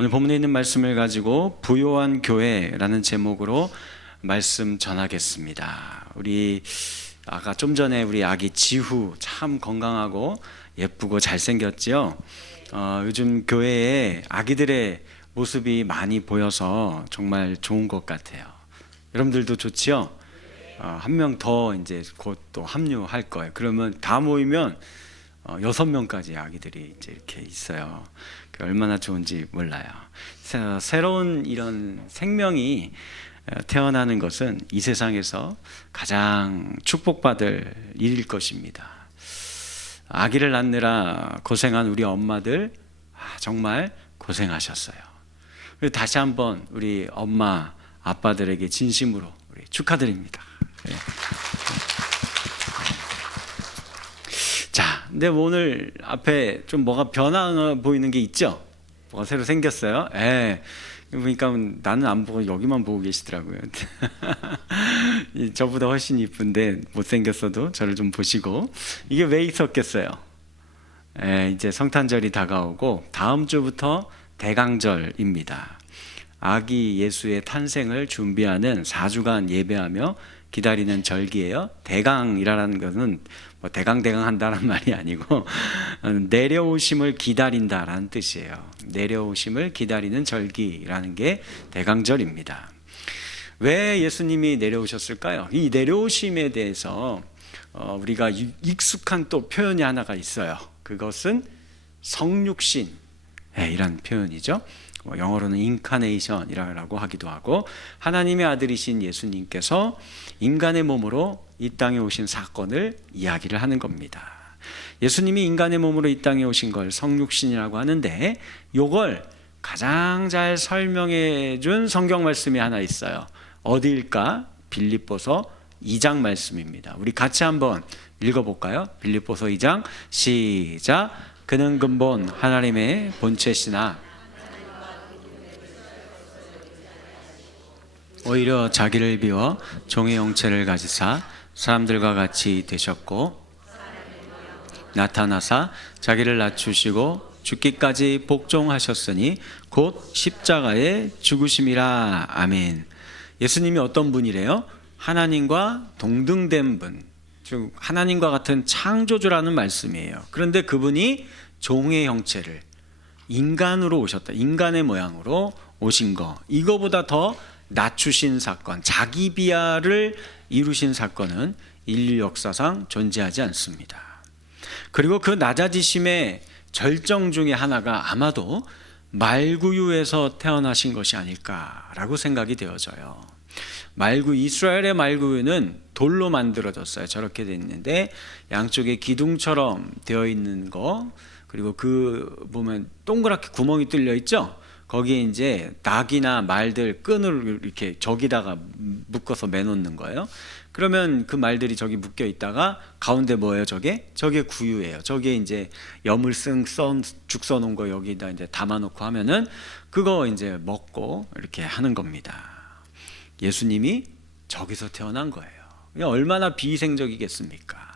오늘 본문에 있는 말씀을 가지고 부요한 교회라는 제목으로 말씀 전하겠습니다. 우리 아까 좀 전에 우리 아기 지후 참 건강하고 예쁘고 잘생겼지요. 요즘 교회에 아기들의 모습이 많이 보여서 정말 좋은 것 같아요. 여러분들도 좋지요? 한 명 더 이제 곧 또 합류할 거예요. 그러면 다 모이면 6명까지 아기들이 이제 이렇게 있어요. 얼마나 좋은지 몰라요. 새로운 이런 생명이 태어나는 것은 이 세상에서 가장 축복받을 일일 것입니다. 아기를 낳느라 고생한 우리 엄마들 정말 고생하셨어요. 다시 한번 우리 엄마 아빠들에게 진심으로 우리 축하드립니다. 자, 근데 오늘 앞에 좀 뭐가 변화 보이는 게 있죠? 뭐가 새로 생겼어요? 그러니까 나는 안 보고 여기만 보고 계시더라고요. 저보다 훨씬 이쁜데 못생겼어도 저를 좀 보시고. 이게 왜 있었겠어요? 이제 성탄절이 다가오고 다음 주부터 대강절입니다. 아기 예수의 탄생을 준비하는 4주간 예배하며 기다리는 절기예요. 대강이라는 것은 뭐 대강 한다는 말이 아니고 내려오심을 기다린다라는 뜻이에요. 내려오심을 기다리는 절기라는 게 대강절입니다. 왜 예수님이 내려오셨을까요? 이 내려오심에 대해서 우리가 익숙한 또 표현이 하나가 있어요. 그것은 성육신이라는 표현이죠. 영어로는 인카네이션이라고 하기도 하고, 하나님의 아들이신 예수님께서 인간의 몸으로 이 땅에 오신 사건을 이야기를 하는 겁니다. 예수님이 인간의 몸으로 이 땅에 오신 걸 성육신이라고 하는데, 이걸 가장 잘 설명해 준 성경 말씀이 하나 있어요. 어디일까? 빌립보서 2장 말씀입니다. 우리 같이 한번 읽어볼까요? 빌립보서 2장 시작. 그는 근본 하나님의 본체시나 오히려 자기를 비워 종의 형체를 가지사 사람들과 같이 되셨고, 나타나사 자기를 낮추시고 죽기까지 복종하셨으니 곧 십자가의 죽으심이라. 아멘. 예수님이 어떤 분이래요? 하나님과 동등된 분, 즉 하나님과 같은 창조주라는 말씀이에요. 그런데 그분이 종의 형체를 인간으로 오셨다. 인간의 모양으로 오신 거, 이거보다 더 낮추신 사건, 자기 비하를 이루신 사건은 인류 역사상 존재하지 않습니다. 그리고 그 낮아지심의 절정 중에 하나가 아마도 말구유에서 태어나신 것이 아닐까라고 생각이 되어져요. 이스라엘의 말구유는 돌로 만들어졌어요. 저렇게 돼 있는데 양쪽에 기둥처럼 되어 있는 거, 그리고 그 보면 동그랗게 구멍이 뚫려 있죠. 거기에 이제 닭이나 말들 끈을 이렇게 저기다가 묶어서 매놓는 거예요. 그러면 그 말들이 저기 묶여 있다가 가운데 뭐예요? 저게 구유예요. 저기에 이제 염을 죽 써놓은 거 여기다 이제 담아놓고 하면은 그거 이제 먹고 이렇게 하는 겁니다. 예수님이 저기서 태어난 거예요. 얼마나 비위생적이겠습니까?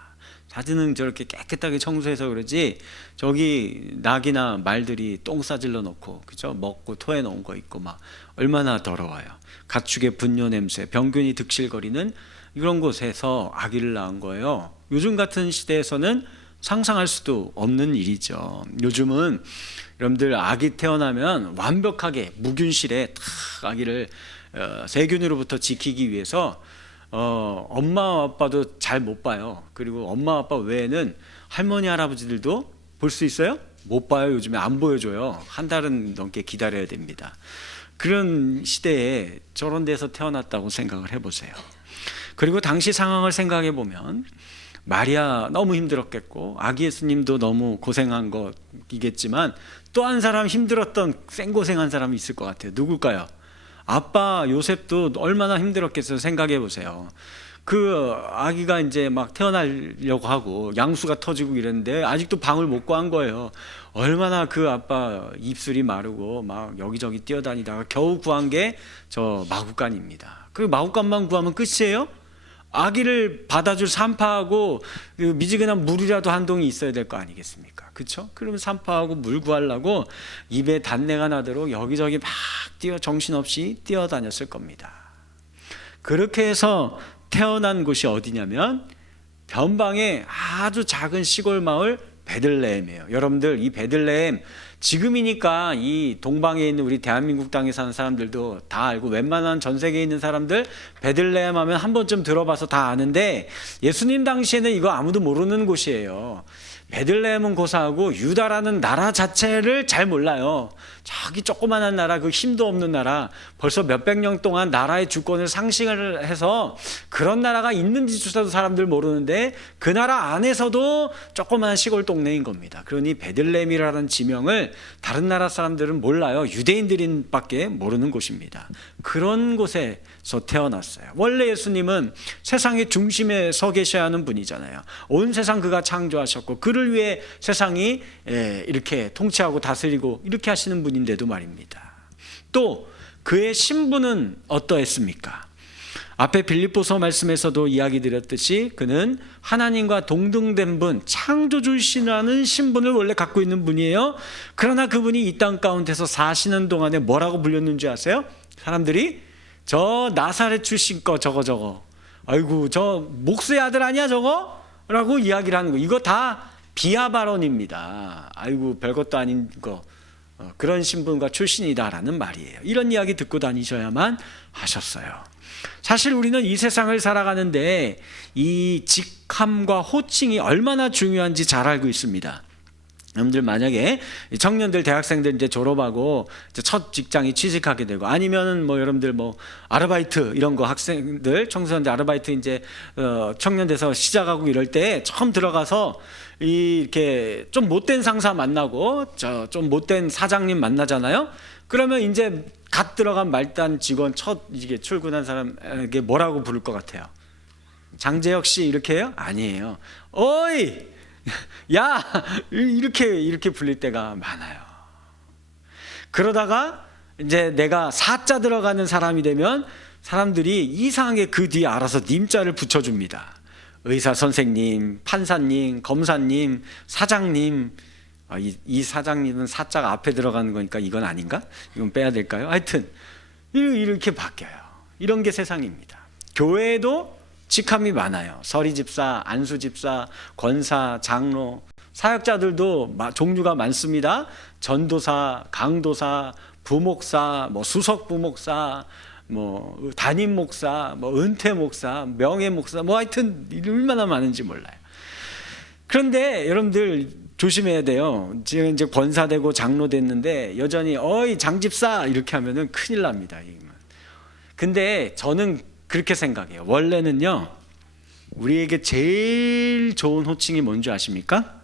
사진은 저렇게 깨끗하게 청소해서 그러지, 저기 낙이나 말들이 똥 싸질러 놓고, 그죠? 먹고 토해 놓은 거 있고 막 얼마나 더러워요. 가축의 분뇨 냄새, 병균이 득실거리는 이런 곳에서 아기를 낳은 거예요. 요즘 같은 시대에서는 상상할 수도 없는 일이죠. 요즘은 여러분들 아기 태어나면 완벽하게 무균실에 탁 아기를 세균으로부터 지키기 위해서 엄마 아빠도 잘 못 봐요. 그리고 엄마 아빠 외에는 할머니 할아버지들도 볼 수 있어요? 못 봐요. 요즘에 안 보여줘요. 한 달은 넘게 기다려야 됩니다. 그런 시대에 저런 데서 태어났다고 생각을 해보세요. 그리고 당시 상황을 생각해 보면 마리아 너무 힘들었겠고 아기 예수님도 너무 고생한 것이겠지만 또 한 사람 힘들었던 생고생한 사람이 있을 것 같아요. 누굴까요? 아빠 요셉도 얼마나 힘들었겠어요. 생각해 보세요. 그 아기가 이제 막 태어나려고 하고 양수가 터지고 이랬는데 아직도 방을 못 구한 거예요. 얼마나 그 아빠 입술이 마르고 막 여기저기 뛰어다니다가 겨우 구한 게 저 마구간입니다. 그 마구간만 구하면 끝이에요? 아기를 받아줄 산파하고 그 미지근한 물이라도 한 동이 있어야 될 거 아니겠습니까? 그렇죠? 그러면 산파하고 물 구하려고 입에 단내가 나도록 여기저기 막 정신없이 뛰어다녔을 겁니다. 그렇게 해서 태어난 곳이 어디냐면 변방의 아주 작은 시골 마을 베들레헴이에요. 여러분들, 이 베들레헴 지금이니까 이 동방에 있는 우리 대한민국 땅에 사는 사람들도 다 알고, 웬만한 전 세계에 있는 사람들 베들레헴 하면 한 번쯤 들어봐서 다 아는데, 예수님 당시에는 이거 아무도 모르는 곳이에요. 베들레헴은 고사하고 유다라는 나라 자체를 잘 몰라요. 저기 조그만한 나라, 그 힘도 없는 나라, 벌써 몇백 년 동안 나라의 주권을 상실을 해서 그런 나라가 있는지조차도 사람들 모르는데, 그 나라 안에서도 조그만한 시골 동네인 겁니다. 그러니 베들레헴이라는 지명을 다른 나라 사람들은 몰라요. 유대인들밖에 모르는 곳입니다. 그런 곳에서 태어났어요. 원래 예수님은 세상의 중심에 서 계셔야 하는 분이잖아요. 온 세상 그가 창조하셨고, 그를 위해 세상이 이렇게 통치하고 다스리고 이렇게 하시는 분인데도 말입니다. 또 그의 신분은 어떠했습니까? 앞에 빌립보서 말씀에서도 이야기 드렸듯이 그는 하나님과 동등된 분, 창조주시라는 신분을 원래 갖고 있는 분이에요. 그러나 그분이 이 땅 가운데서 사시는 동안에 뭐라고 불렸는지 아세요? 사람들이 저 나사렛 출신 거 저거 아이고 저 목수의 아들 아니야 저거? 라고 이야기를 하는 거. 이거 다 비하 발언입니다. 아이고 별것도 아닌 거, 그런 신분과 출신이다라는 말이에요. 이런 이야기 듣고 다니셔야만 하셨어요. 사실 우리는 이 세상을 살아가는데 이 직함과 호칭이 얼마나 중요한지 잘 알고 있습니다. 여러분들 만약에 청년들, 대학생들 이제 졸업하고 이제 첫 직장에 취직하게 되고, 아니면은 뭐 여러분들 뭐 아르바이트 이런 거, 학생들, 청소년들 아르바이트 이제 청년 돼서 시작하고 이럴 때 처음 들어가서 이렇게 좀 못된 상사 만나고 좀 못된 사장님 만나잖아요. 그러면 이제 갓 들어간 말단 직원 첫 이게 출근한 사람에게 뭐라고 부를 것 같아요? 장재혁 씨 이렇게 해요? 아니에요. 어이 야 이렇게 불릴 때가 많아요. 그러다가 이제 내가 사자 들어가는 사람이 되면 사람들이 이상하게 그 뒤에 알아서 님자를 붙여줍니다. 의사 선생님, 판사님, 검사님, 사장님. 이 사장님은 사자가 앞에 들어가는 거니까 이건 아닌가? 이건 빼야 될까요? 하여튼 이렇게 바뀌어요. 이런 게 세상입니다. 교회에도 직함이 많아요. 서리집사, 안수집사, 권사, 장로, 사역자들도 종류가 많습니다. 전도사, 강도사, 부목사, 뭐 수석 부목사, 뭐 담임 목사, 뭐 은퇴 목사, 명예 목사, 뭐 하여튼 얼마나 많은지 몰라요. 그런데 여러분들 조심해야 돼요. 지금 이제 권사 되고 장로 됐는데 여전히 어이 장집사 이렇게 하면은 큰일 납니다. 근데 저는 그렇게 생각해요. 원래는요, 우리에게 제일 좋은 호칭이 뭔지 아십니까?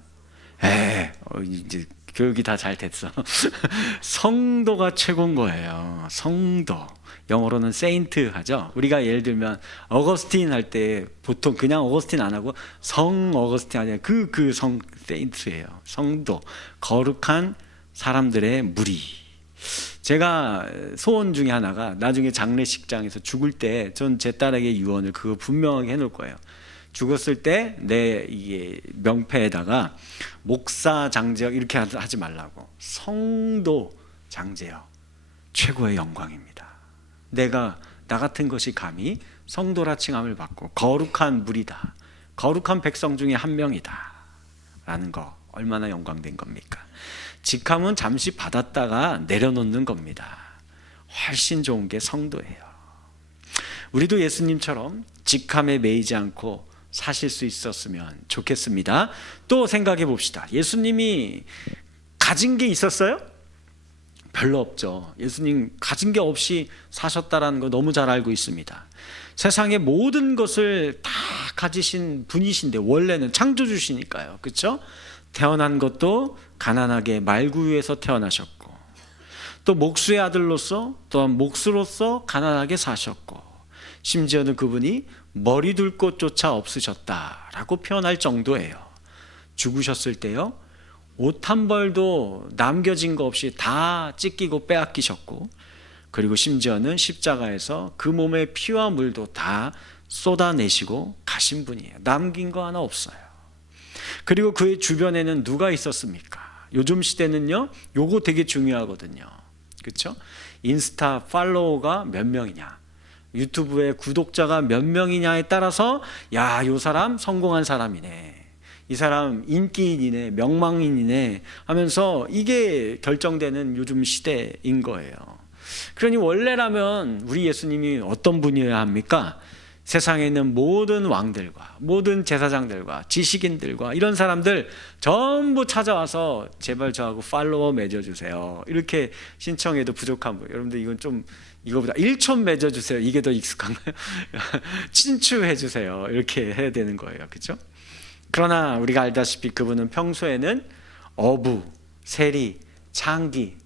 이제 교육이 다 잘 됐어. 성도가 최고인 거예요. 성도. 영어로는 세인트 하죠. 우리가 예를 들면 어거스틴 할 때 보통 그냥 어거스틴 안 하고 성 어거스틴 하잖아요. 그 성 세인트예요. 성도. 거룩한 사람들의 무리. 제가 소원 중에 하나가 나중에 장례식장에서 죽을 때 전 제 딸에게 유언을 그거 분명하게 해놓을 거예요. 죽었을 때 내 이게 명패에다가 목사 장재혁 이렇게 하지 말라고, 성도 장재혁 최고의 영광입니다. 내가 나 같은 것이 감히 성도라 칭함을 받고 거룩한 무리다, 거룩한 백성 중에 한 명이다 라는 거 얼마나 영광된 겁니까? 직함은 잠시 받았다가 내려놓는 겁니다. 훨씬 좋은 게 성도예요. 우리도 예수님처럼 직함에 매이지 않고 사실 수 있었으면 좋겠습니다. 또 생각해 봅시다. 예수님이 가진 게 있었어요? 별로 없죠. 예수님 가진 게 없이 사셨다라는 거 너무 잘 알고 있습니다. 세상의 모든 것을 다 가지신 분이신데, 원래는 창조주시니까요. 그렇죠? 태어난 것도 가난하게 말구유에서 태어나셨고, 또 목수의 아들로서 또한 목수로서 가난하게 사셨고, 심지어는 그분이 머리 둘 곳조차 없으셨다라고 표현할 정도예요. 죽으셨을 때요, 옷 한 벌도 남겨진 거 없이 다 찢기고 빼앗기셨고, 그리고 심지어는 십자가에서 그 몸의 피와 물도 다 쏟아내시고 가신 분이에요. 남긴 거 하나 없어요. 그리고 그의 주변에는 누가 있었습니까? 요즘 시대는요, 요거 되게 중요하거든요. 그렇죠? 인스타 팔로워가 몇 명이냐, 유튜브에 구독자가 몇 명이냐에 따라서 야, 요 사람 성공한 사람이네, 이 사람 인기인이네, 명망인이네 하면서 이게 결정되는 요즘 시대인 거예요. 그러니 원래라면 우리 예수님이 어떤 분이어야 합니까? 세상에 있는 모든 왕들과 모든 제사장들과 지식인들과 이런 사람들 전부 찾아와서 제발 저하고 팔로워 맺어주세요, 이렇게 신청해도 부족한 거예요. 여러분들 이건 좀, 이거보다 1촌 맺어주세요, 이게 더 익숙한가요? 친추해주세요, 이렇게 해야 되는 거예요. 그렇죠? 그러나 우리가 알다시피 그분은 평소에는 어부, 세리, 창기,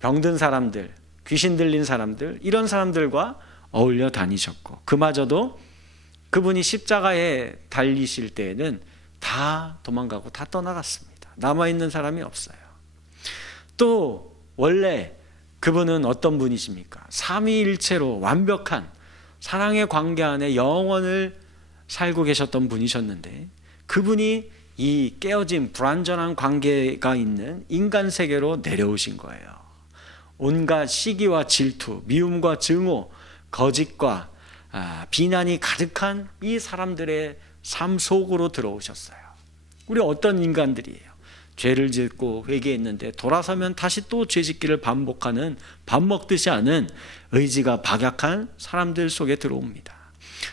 병든 사람들, 귀신 들린 사람들, 이런 사람들과 어울려 다니셨고, 그마저도 그분이 십자가에 달리실 때에는 다 도망가고 다 떠나갔습니다. 남아있는 사람이 없어요. 또 원래 그분은 어떤 분이십니까? 삼위일체로 완벽한 사랑의 관계 안에 영원을 살고 계셨던 분이셨는데, 그분이 이 깨어진 불완전한 관계가 있는 인간 세계로 내려오신 거예요. 온갖 시기와 질투, 미움과 증오, 거짓과 비난이 가득한 이 사람들의 삶 속으로 들어오셨어요. 우리 어떤 인간들이에요? 죄를 짓고 회개했는데 돌아서면 다시 또 죄짓기를 반복하는, 밥 먹듯이 하는 의지가 박약한 사람들 속에 들어옵니다.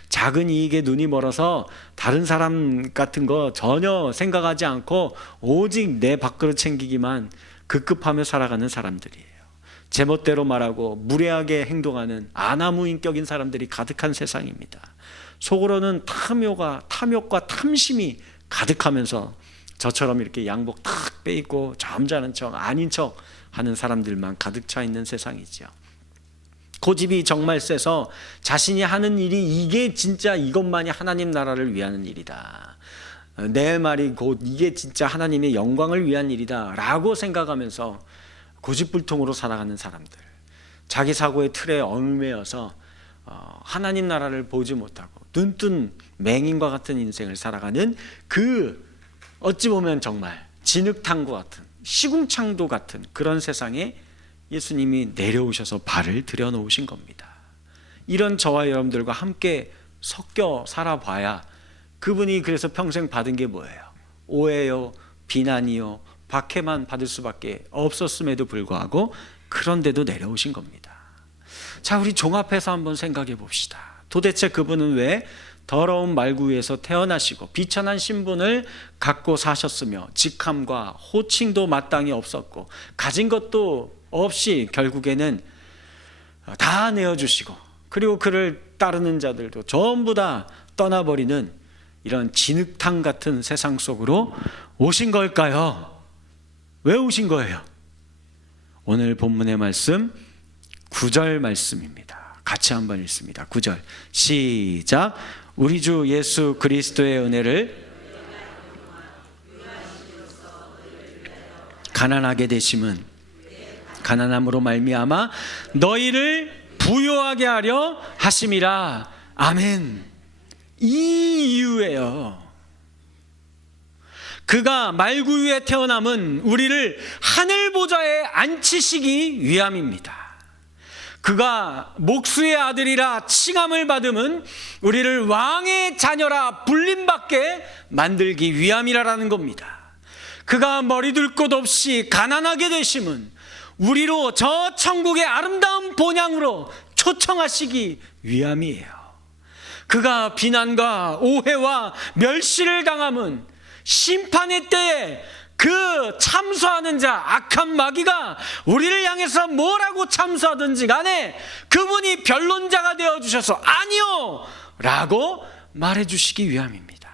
작은 이익에 눈이 멀어서 다른 사람 같은 거 전혀 생각하지 않고 오직 내 밥그릇 챙기기만 급급하며 살아가는 사람들이에요. 제멋대로 말하고 무례하게 행동하는 아나무인격인 사람들이 가득한 세상입니다. 속으로는 탐욕과 탐심이 가득하면서 저처럼 이렇게 양복 탁 빼입고 점잖은 척, 아닌 척 하는 사람들만 가득 차 있는 세상이죠. 고집이 정말 세서 자신이 하는 일이 이게 진짜 이것만이 하나님 나라를 위하는 일이다, 내 말이 곧 이게 진짜 하나님의 영광을 위한 일이다 라고 생각하면서 고집불통으로 살아가는 사람들, 자기 사고의 틀에 얽매여서 하나님 나라를 보지 못하고 눈뜬 맹인과 같은 인생을 살아가는 그, 어찌 보면 정말 진흙탕과 같은, 시궁창도 같은 그런 세상에 예수님이 내려오셔서 발을 들여놓으신 겁니다. 이런 저와 여러분들과 함께 섞여 살아봐야 그분이 그래서 평생 받은 게 뭐예요? 오해요, 비난이요, 박해만 받을 수밖에 없었음에도 불구하고 그런데도 내려오신 겁니다. 자, 우리 종합해서 한번 생각해 봅시다. 도대체 그분은 왜 더러운 말구 위에서 태어나시고 비천한 신분을 갖고 사셨으며 직함과 호칭도 마땅히 없었고 가진 것도 없이 결국에는 다 내어주시고, 그리고 그를 따르는 자들도 전부 다 떠나버리는 이런 진흙탕 같은 세상 속으로 오신 걸까요? 왜 오신 거예요? 오늘 본문의 말씀 9절 말씀입니다. 같이 한번 읽습니다. 9절 시작. 우리 주 예수 그리스도의 은혜를 가난하게 되심은 가난함으로 말미암아 너희를 부요하게 하려 하심이라. 아멘. 이 이유예요. 그가 말구 위에 태어남은 우리를 하늘 보좌에 앉히시기 위함입니다. 그가 목수의 아들이라 칭함을 받음은 우리를 왕의 자녀라 불림받게 만들기 위함이라는 겁니다. 그가 머리둘 곳 없이 가난하게 되심은 우리로 저 천국의 아름다운 본향으로 초청하시기 위함이에요. 그가 비난과 오해와 멸시를 당함은 심판의 때에 그 참소하는 자, 악한 마귀가 우리를 향해서 뭐라고 참소하든지 간에 그분이 변론자가 되어주셔서 아니요 라고 말해주시기 위함입니다.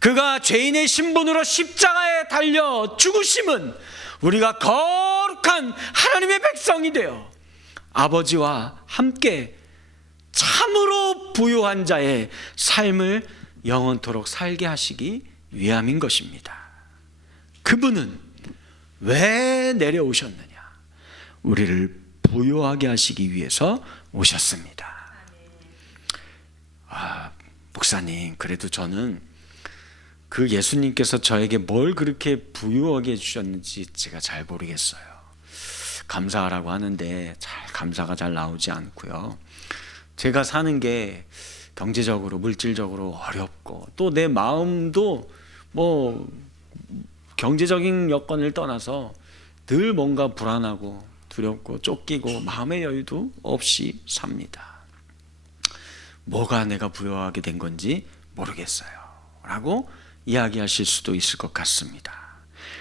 그가 죄인의 신분으로 십자가에 달려 죽으심은 우리가 거룩한 하나님의 백성이 되어 아버지와 함께 참으로 부요한 자의 삶을 영원토록 살게 하시기 위함인 것입니다. 그분은 왜 내려오셨느냐? 우리를 부요하게 하시기 위해서 오셨습니다. 목사님, 그래도 저는 그 예수님께서 저에게 뭘 그렇게 부유하게 해주셨는지 제가 잘 모르겠어요. 감사하라고 하는데 감사가 잘 나오지 않고요. 제가 사는 게 경제적으로 물질적으로 어렵고 또 내 마음도 뭐 경제적인 여건을 떠나서 늘 뭔가 불안하고 두렵고 쫓기고 마음의 여유도 없이 삽니다. 뭐가 내가 부여하게 된 건지 모르겠어요 라고 이야기하실 수도 있을 것 같습니다.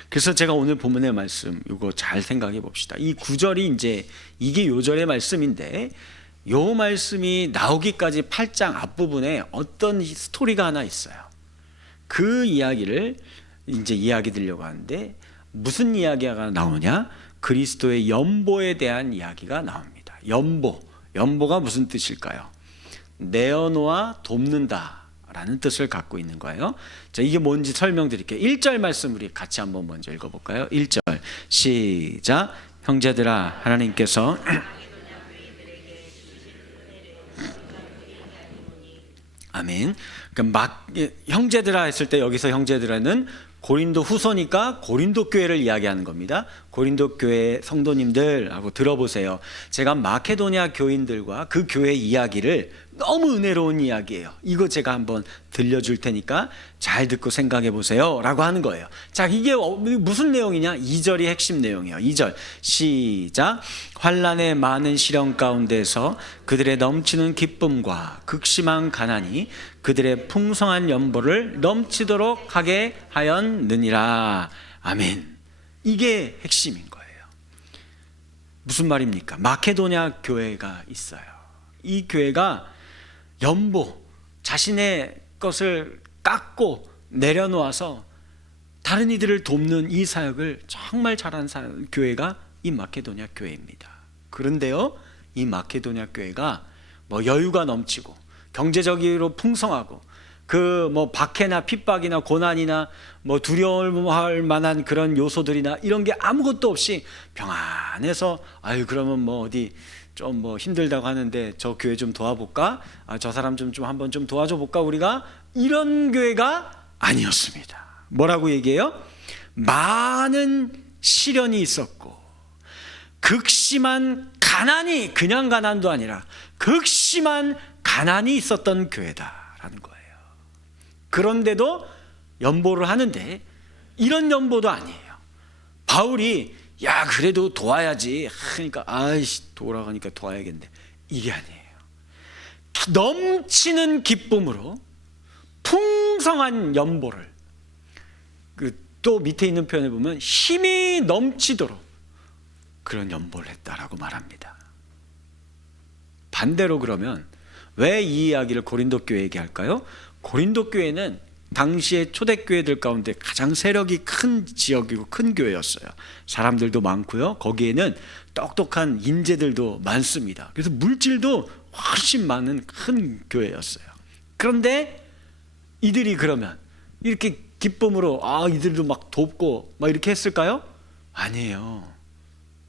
그래서 제가 오늘 본문의 말씀 이거 잘 생각해 봅시다. 이 구절이 이제 이게 요절의 말씀인데 요 말씀이 나오기까지 8장 앞부분에 어떤 스토리가 하나 있어요. 그 이야기를 이제 이야기 드리려고 하는데 무슨 이야기가 나오냐? 그리스도의 연보에 대한 이야기가 나옵니다. 연보가 무슨 뜻일까요? 내어놓아 돕는다 라는 뜻을 갖고 있는 거예요. 자, 이게 뭔지 설명드릴게요. 1절 말씀 우리 같이 한번 먼저 읽어볼까요? 1절 시작. 형제들아, 하나님께서 아멘. 그러니까 형제들아 했을 때 여기서 형제들아는 고린도 후서니까 고린도 교회를 이야기하는 겁니다. 고린도 교회 성도님들 하고 들어보세요. 제가 마케도니아 교인들과 그 교회 이야기를 너무 은혜로운 이야기예요. 이거 제가 한번 들려줄 테니까 잘 듣고 생각해 보세요 라고 하는 거예요. 자, 이게 무슨 내용이냐? 2절이 핵심 내용이에요. 2절 시작. 환난의 많은 시련 가운데서 그들의 넘치는 기쁨과 극심한 가난이 그들의 풍성한 연보를 넘치도록 하게 하였느니라. 아멘. 이게 핵심인 거예요. 무슨 말입니까? 마케도니아 교회가 있어요. 이 교회가 연보, 자신의 것을 깎고 내려놓아서 다른 이들을 돕는 이 사역을 정말 잘하는 교회가 이 마케도니아 교회입니다. 그런데요, 이 마케도니아 교회가 뭐 여유가 넘치고 경제적으로 풍성하고 그 뭐 박해나 핍박이나 고난이나 뭐 두려워할 만한 그런 요소들이나 이런 게 아무것도 없이 평안해서 그러면 뭐 어디 좀 뭐 힘들다고 하는데 저 교회 좀 도와볼까? 저 사람 좀 한번 좀 도와줘 볼까 우리가? 이런 교회가 아니었습니다. 뭐라고 얘기해요? 많은 시련이 있었고 극심한 가난이, 그냥 가난도 아니라 극심한 가난이 있었던 교회다라는 거예요. 그런데도 연보를 하는데 이런 연보도 아니에요. 바울이 야 그래도 도와야지 그러니까 돌아가니까 도와야겠네, 이게 아니에요. 넘치는 기쁨으로 풍성한 연보를, 또 밑에 있는 표현을 보면 힘이 넘치도록 그런 연보를 했다라고 말합니다. 반대로 그러면 왜 이 이야기를 고린도 교회에게 할까요? 고린도 교회는 당시의 초대교회들 가운데 가장 세력이 큰 지역이고 큰 교회였어요. 사람들도 많고요. 거기에는 똑똑한 인재들도 많습니다. 그래서 물질도 훨씬 많은 큰 교회였어요. 그런데 이들이 그러면 이렇게 기쁨으로 이들도 막 돕고 막 이렇게 했을까요? 아니에요.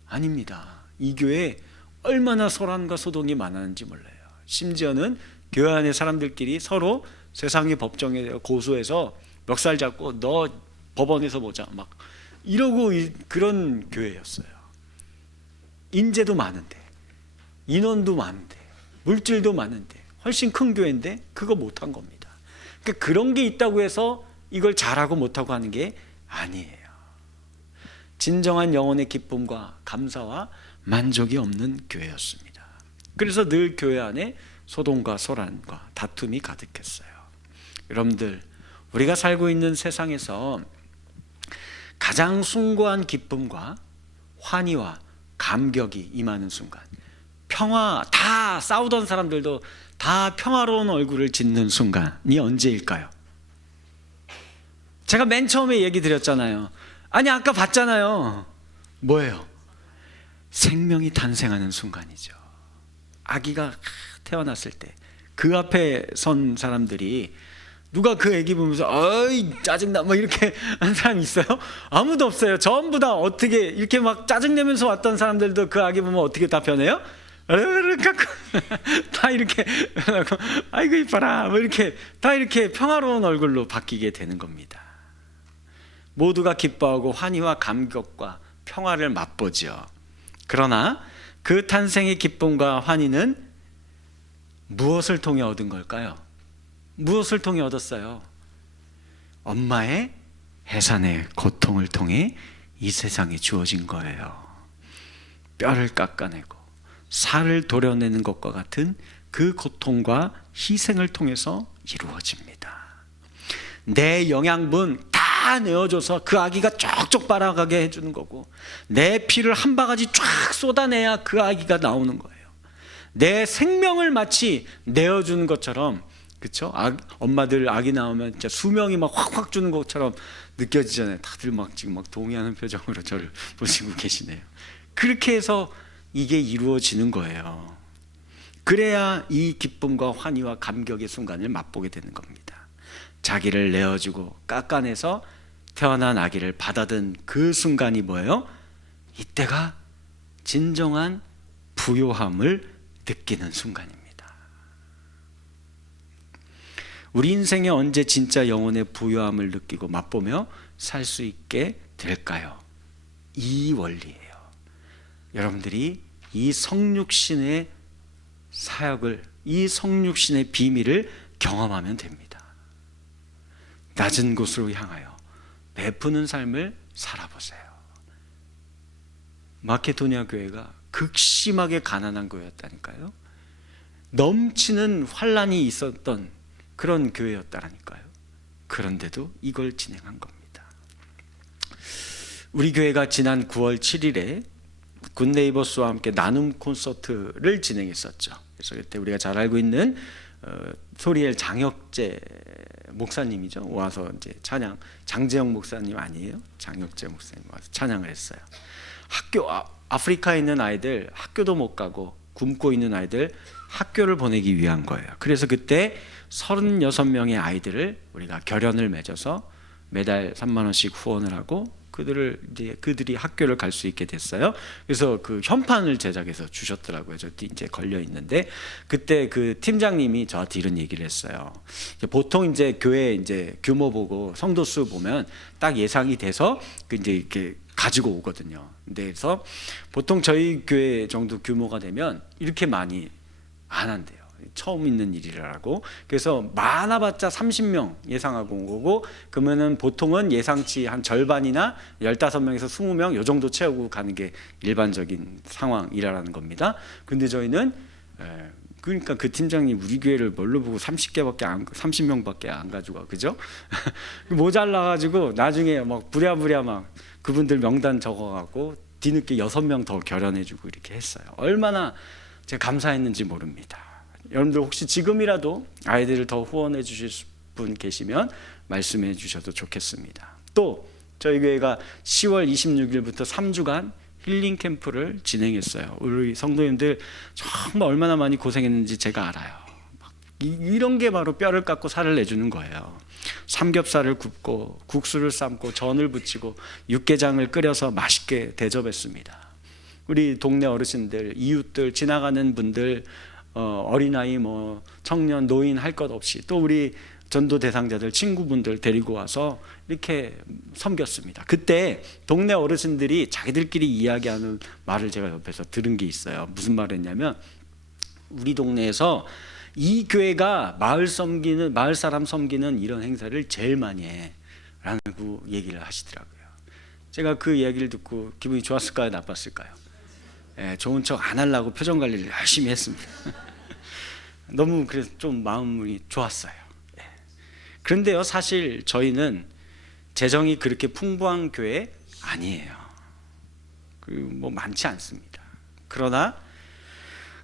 아닙니다. 이 교회에 얼마나 소란과 소동이 많았는지 몰라요. 심지어는 교회 안의 사람들끼리 서로 세상의 법정에 고소해서 멱살 잡고 너 법원에서 보자 막 이러고 그런 교회였어요. 인재도 많은데 인원도 많은데 물질도 많은데 훨씬 큰 교회인데 그거 못한 겁니다. 그러니까 그런 게 있다고 해서 이걸 잘하고 못하고 하는 게 아니에요. 진정한 영혼의 기쁨과 감사와 만족이 없는 교회였습니다. 그래서 늘 교회 안에 소동과 소란과 다툼이 가득했어요. 여러분들, 우리가 살고 있는 세상에서 가장 숭고한 기쁨과 환희와 감격이 임하는 순간, 평화, 다 싸우던 사람들도 다 평화로운 얼굴을 짓는 순간이 언제일까요? 제가 맨 처음에 얘기 드렸잖아요. 아까 봤잖아요. 뭐예요? 생명이 탄생하는 순간이죠. 아기가 태어났을 때 그 앞에 선 사람들이 누가 그 아기 보면서 짜증나 막 이렇게 하는 사람이 있어요? 아무도 없어요. 전부 다 어떻게 이렇게 막 짜증내면서 왔던 사람들도 그 아기 보면 어떻게 답변해요? 다 이렇게 아이고 이뻐라 뭐 이렇게 다 이렇게 평화로운 얼굴로 바뀌게 되는 겁니다. 모두가 기뻐하고 환희와 감격과 평화를 맛보죠. 그러나 그 탄생의 기쁨과 환희는 무엇을 통해 얻은 걸까요? 무엇을 통해 얻었어요? 엄마의 해산의 고통을 통해 이 세상에 주어진 거예요. 뼈를 깎아내고 살을 도려내는 것과 같은 그 고통과 희생을 통해서 이루어집니다. 내 영양분 다 내어줘서 그 아기가 쪽쪽 빨아가게 해주는 거고, 내 피를 한 바가지 쫙 쏟아내야 그 아기가 나오는 거예요. 내 생명을 마치 내어주는 것처럼, 그렇죠? 엄마들 아기 나오면 진짜 수명이 막 확확 주는 것처럼 느껴지잖아요. 다들 막 지금 막 동의하는 표정으로 저를 보시고 계시네요. 그렇게 해서 이게 이루어지는 거예요. 그래야 이 기쁨과 환희와 감격의 순간을 맛보게 되는 겁니다. 자기를 내어주고 깎아내서 태어난 아기를 받아든 그 순간이 뭐예요? 이때가 진정한 부요함을 느끼는 순간입니다. 우리 인생에 언제 진짜 영혼의 부요함을 느끼고 맛보며 살 수 있게 될까요? 이 원리예요. 여러분들이 이 성육신의 사역을, 이 성육신의 비밀을 경험하면 됩니다. 낮은 곳으로 향하여 베푸는 삶을 살아보세요. 마케도니아 교회가 극심하게 가난한 교회였다니까요. 넘치는 환란이 있었던 그런 교회였다라니까요. 그런데도 이걸 진행한 겁니다. 우리 교회가 지난 9월 7일에 굿네이버스와 함께 나눔 콘서트를 진행했었죠. 그래서 그때 우리가 잘 알고 있는 소리엘 장혁재 목사님이죠. 와서 이제 찬양, 장재영 목사님 아니에요? 장혁재 목사님 와서 찬양을 했어요. 아프리카에 있는 아이들 학교도 못 가고 굶고 있는 아이들 학교를 보내기 위한 거예요. 그래서 그때 36명의 아이들을 우리가 결연을 맺어서 매달 3만 원씩 후원을 하고 그들이 학교를 갈 수 있게 됐어요. 그래서 그 현판을 제작해서 주셨더라고요. 저 이제 걸려 있는데, 그때 그 팀장님이 저한테 이런 얘기를 했어요. 보통 이제 교회 이제 규모 보고 성도 수 보면 딱 예상이 돼서 이제 이렇게 가지고 오거든요. 그래서 보통 저희 교회 정도 규모가 되면 이렇게 많이 안 한대요. 처음 있는 일이라고. 그래서 많아봤자 30명 예상하고 온 거고, 그러면은 보통은 예상치 한 절반이나 15명에서 20명 요 정도 채우고 가는 게 일반적인 상황이라는 겁니다. 근데 저희는 그러니까 그 팀장님 우리 교회를 뭘로 보고 30명밖에 안 가지고, 그죠? 모자라가지고 나중에 막 부랴부랴 막 그분들 명단 적어갖고 뒤늦게 6명 더 결연해주고 이렇게 했어요. 얼마나 제가 감사했는지 모릅니다. 여러분들 혹시 지금이라도 아이들을 더 후원해 주실 분 계시면 말씀해 주셔도 좋겠습니다. 또 저희 교회가 10월 26일부터 3주간 힐링 캠프를 진행했어요. 우리 성도님들 정말 얼마나 많이 고생했는지 제가 알아요. 이런 게 바로 뼈를 깎고 살을 내주는 거예요. 삼겹살을 굽고 국수를 삶고 전을 부치고 육개장을 끓여서 맛있게 대접했습니다. 우리 동네 어르신들, 이웃들, 지나가는 분들, 어린아이, 뭐 청년, 노인 할 것 없이 또 우리 전도 대상자들, 친구분들 데리고 와서 이렇게 섬겼습니다. 그때 동네 어르신들이 자기들끼리 이야기하는 말을 제가 옆에서 들은 게 있어요. 무슨 말했냐면, 우리 동네에서 이 교회가 마을 사람 섬기는 이런 행사를 제일 많이 해 라고 얘기를 하시더라고요. 제가 그 이야기를 듣고 기분이 좋았을까요? 나빴을까요? 좋은 척 안 하려고 표정 관리를 열심히 했습니다. 너무 그래서 좀 마음이 좋았어요. 그런데요, 사실 저희는 재정이 그렇게 풍부한 교회 아니에요. 뭐 많지 않습니다. 그러나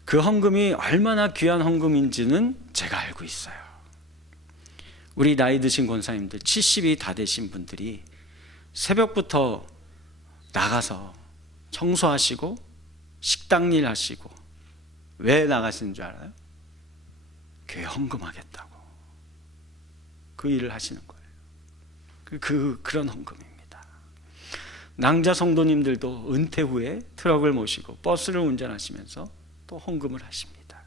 그 헌금이 얼마나 귀한 헌금인지는 제가 알고 있어요. 우리 나이 드신 권사님들, 70이 다 되신 분들이 새벽부터 나가서 청소하시고 식당 일 하시고, 왜 나가시는 줄 알아요? 교회 헌금하겠다고 그 일을 하시는 거예요. 그런 헌금입니다. 낭자 성도님들도 은퇴 후에 트럭을 모시고 버스를 운전하시면서 또 헌금을 하십니다.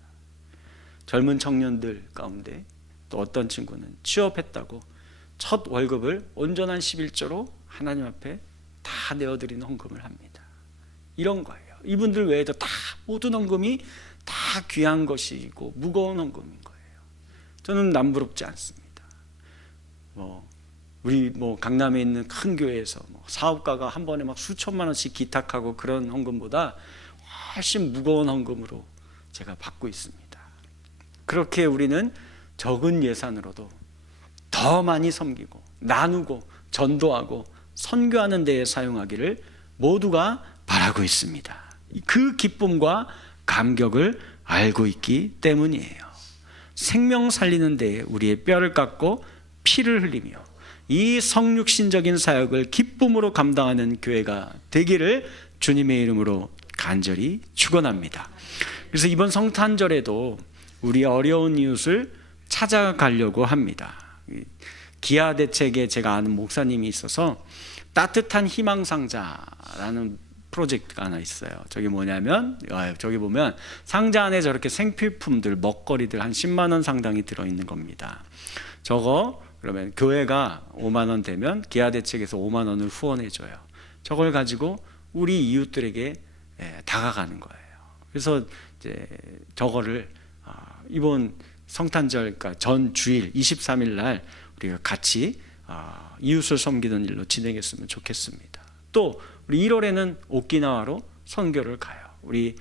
젊은 청년들 가운데 또 어떤 친구는 취업했다고 첫 월급을 온전한 11조로 하나님 앞에 다 내어드리는 헌금을 합니다. 이런 거예요. 이분들 외에도 다 모든 헌금이 다 귀한 것이고 무거운 헌금인 거예요. 저는 남부럽지 않습니다. 우리 강남에 있는 큰 교회에서 사업가가 한 번에 막 수천만 원씩 기탁하고 그런 헌금보다 훨씬 무거운 헌금으로 제가 받고 있습니다. 그렇게 우리는 적은 예산으로도 더 많이 섬기고 나누고 전도하고 선교하는 데에 사용하기를 모두가 바라고 있습니다. 그 기쁨과 감격을 알고 있기 때문이에요. 생명 살리는 데에 우리의 뼈를 깎고 피를 흘리며 이 성육신적인 사역을 기쁨으로 감당하는 교회가 되기를 주님의 이름으로 간절히 축원합니다. 그래서 이번 성탄절에도 우리 어려운 이웃을 찾아가려고 합니다. 기아대책에 제가 아는 목사님이 있어서 따뜻한 희망상자라는 프로젝트가 하나 있어요. 저게 뭐냐면 저기 보면 상자 안에 저렇게 생필품들 먹거리들 한 10만 원 상당이 들어있는 겁니다. 저거 그러면 교회가 5만 원 되면 기아대책에서 5만 원을 후원해줘요. 저걸 가지고 우리 이웃들에게 다가가는 거예요. 그래서 이제 저거를 이번 성탄절 그러니까 전 주일 23일 날 우리가 같이 이웃을 섬기는 일로 진행했으면 좋겠습니다. 또 우리 1월에는 오키나와로 선교를 가요. 우리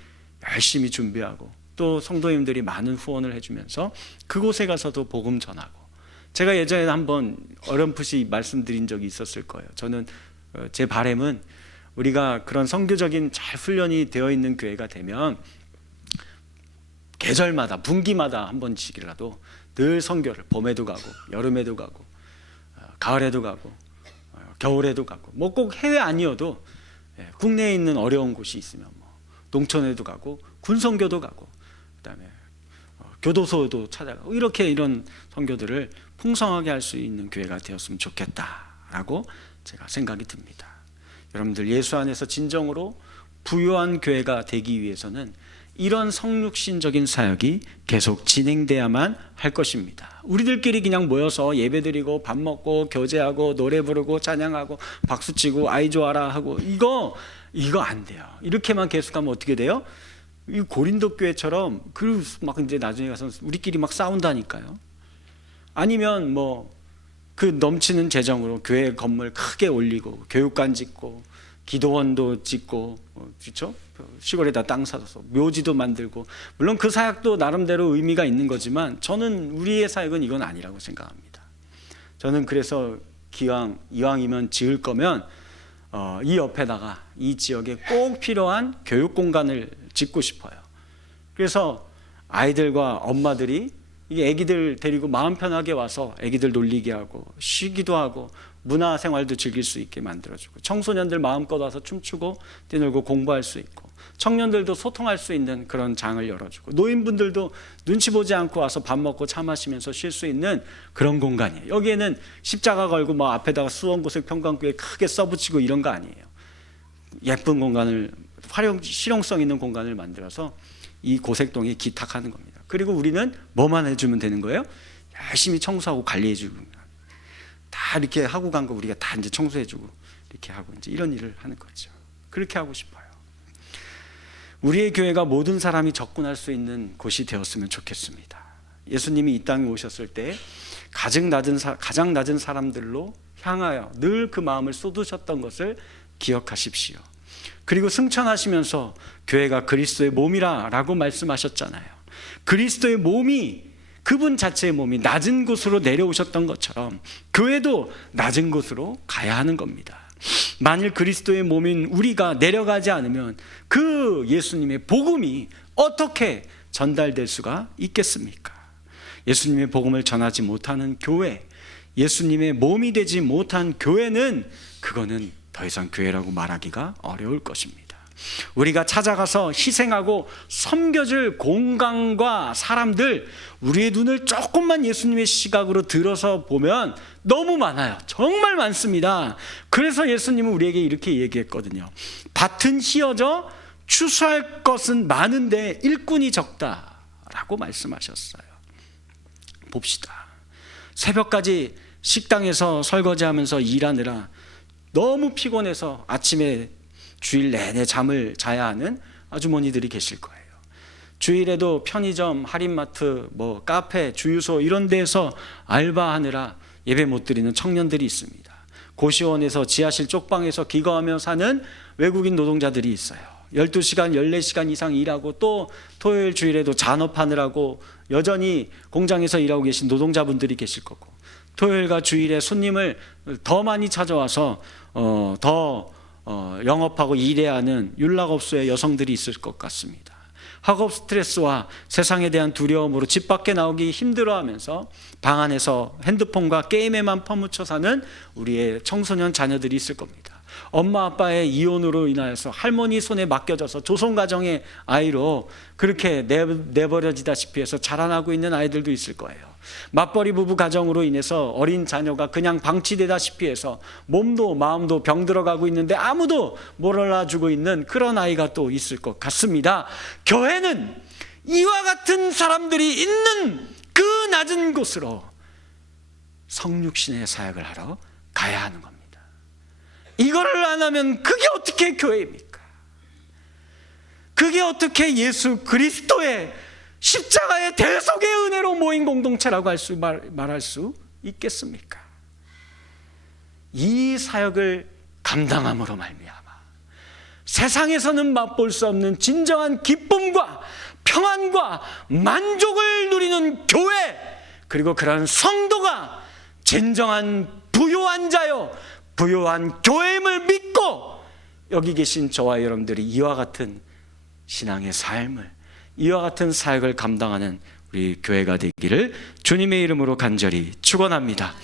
열심히 준비하고 또 성도님들이 많은 후원을 해주면서 그곳에 가서도 복음 전하고, 제가 예전에 한번 어렴풋이 말씀드린 적이 있었을 거예요. 저는 제 바람은 우리가 그런 선교적인 잘 훈련이 되어 있는 교회가 되면 계절마다 분기마다 한 번씩이라도 늘 선교를 봄에도 가고 여름에도 가고 가을에도 가고 겨울에도 가고 꼭 해외 아니어도 국내에 있는 어려운 곳이 있으면 농촌에도 가고 군선교도 가고 그다음에 교도소도 찾아가고 이런 선교들을 풍성하게 할 수 있는 교회가 되었으면 좋겠다라고 제가 생각이 듭니다. 여러분들 예수 안에서 진정으로 부유한 교회가 되기 위해서는 이런 성육신적인 사역이 계속 진행돼야만 할 것입니다. 우리들끼리 그냥 모여서 예배드리고 밥 먹고 교제하고 노래 부르고 찬양하고 박수치고 아이 좋아라 하고 이거 안 돼요. 이렇게만 계속하면 어떻게 돼요? 이 고린도 교회처럼 막 이제 나중에 가서 우리끼리 막 싸운다니까요. 아니면 그 넘치는 재정으로 교회 건물 크게 올리고 교육관 짓고 기도원도 짓고 그렇죠? 시골에다 땅 사서 묘지도 만들고, 물론 그 사역도 나름대로 의미가 있는 거지만 저는 우리의 사역은 이건 아니라고 생각합니다. 저는 그래서 이왕이면 지을 거면 이 옆에다가 이 지역에 꼭 필요한 교육 공간을 짓고 싶어요. 그래서 아이들과 엄마들이 이게 애기들 데리고 마음 편하게 와서 애기들 놀리게 하고 쉬기도 하고 문화생활도 즐길 수 있게 만들어주고, 청소년들 마음껏 와서 춤추고 뛰놀고 공부할 수 있고, 청년들도 소통할 수 있는 그런 장을 열어주고, 노인분들도 눈치 보지 않고 와서 밥 먹고 차 마시면서 쉴 수 있는 그런 공간이에요. 여기에는 십자가 걸고 앞에다가 수원고색 평강교회 크게 써붙이고 이런 거 아니에요. 예쁜 공간을 실용성 있는 공간을 만들어서 이 고색동에 기탁하는 겁니다. 그리고 우리는 뭐만 해주면 되는 거예요? 열심히 청소하고 관리해주고, 다 이렇게 하고 간 거 우리가 다 이제 청소해주고 이렇게 하고 이제 이런 일을 하는 거죠. 그렇게 하고 싶어요. 우리의 교회가 모든 사람이 접근할 수 있는 곳이 되었으면 좋겠습니다. 예수님이 이 땅에 오셨을 때 가장 낮은 사람들로 향하여 늘 그 마음을 쏟으셨던 것을 기억하십시오. 그리고 승천하시면서 교회가 그리스도의 몸이라고 말씀하셨잖아요. 그리스도의 몸이, 그분 자체의 몸이 낮은 곳으로 내려오셨던 것처럼 교회도 낮은 곳으로 가야 하는 겁니다. 만일 그리스도의 몸인 우리가 내려가지 않으면 그 예수님의 복음이 어떻게 전달될 수가 있겠습니까? 예수님의 복음을 전하지 못하는 교회, 예수님의 몸이 되지 못한 교회는 그거는 더 이상 교회라고 말하기가 어려울 것입니다. 우리가 찾아가서 희생하고 섬겨줄 공간과 사람들, 우리의 눈을 조금만 예수님의 시각으로 들어서 보면 너무 많아요. 정말 많습니다. 그래서 예수님은 우리에게 이렇게 얘기했거든요. 밭은 휘어져 추수할 것은 많은데 일꾼이 적다라고 말씀하셨어요. 봅시다. 새벽까지 식당에서 설거지하면서 일하느라 너무 피곤해서 아침에 주일 내내 잠을 자야 하는 아주머니들이 계실 거예요. 주일에도 편의점, 할인마트, 카페, 주유소 이런 데서 알바하느라 예배 못 드리는 청년들이 있습니다. 고시원에서 지하실 쪽방에서 기거하며 사는 외국인 노동자들이 있어요. 12시간, 14시간 이상 일하고 또 토요일 주일에도 잔업하느라고 여전히 공장에서 일하고 계신 노동자분들이 계실 거고, 토요일과 주일에 손님을 더 많이 찾아와서 더 영업하고 일해야 하는 윤락업소의 여성들이 있을 것 같습니다. 학업 스트레스와 세상에 대한 두려움으로 집 밖에 나오기 힘들어하면서 방 안에서 핸드폰과 게임에만 퍼묻혀 사는 우리의 청소년 자녀들이 있을 겁니다. 엄마 아빠의 이혼으로 인하여서 할머니 손에 맡겨져서 조손가정의 아이로 그렇게 내버려지다시피 해서 자라나고 있는 아이들도 있을 거예요. 맞벌이 부부 가정으로 인해서 어린 자녀가 그냥 방치되다시피 해서 몸도 마음도 병들어가고 있는데 아무도 몰아주고 있는 그런 아이가 또 있을 것 같습니다. 교회는 이와 같은 사람들이 있는 그 낮은 곳으로 성육신의 사역을 하러 가야 하는 겁니다. 이거를 안 하면 그게 어떻게 교회입니까? 그게 어떻게 예수 그리스도의 십자가의 대속의 은혜로 모인 공동체라고 말할 수 있겠습니까? 이 사역을 감당함으로 말미암아 세상에서는 맛볼 수 없는 진정한 기쁨과 평안과 만족을 누리는 교회, 그리고 그런 성도가 진정한 부요한 자요 부요한 교회임을 믿고 여기 계신 저와 여러분들이 이와 같은 신앙의 삶을, 이와 같은 사역을 감당하는 우리 교회가 되기를 주님의 이름으로 간절히 축원합니다.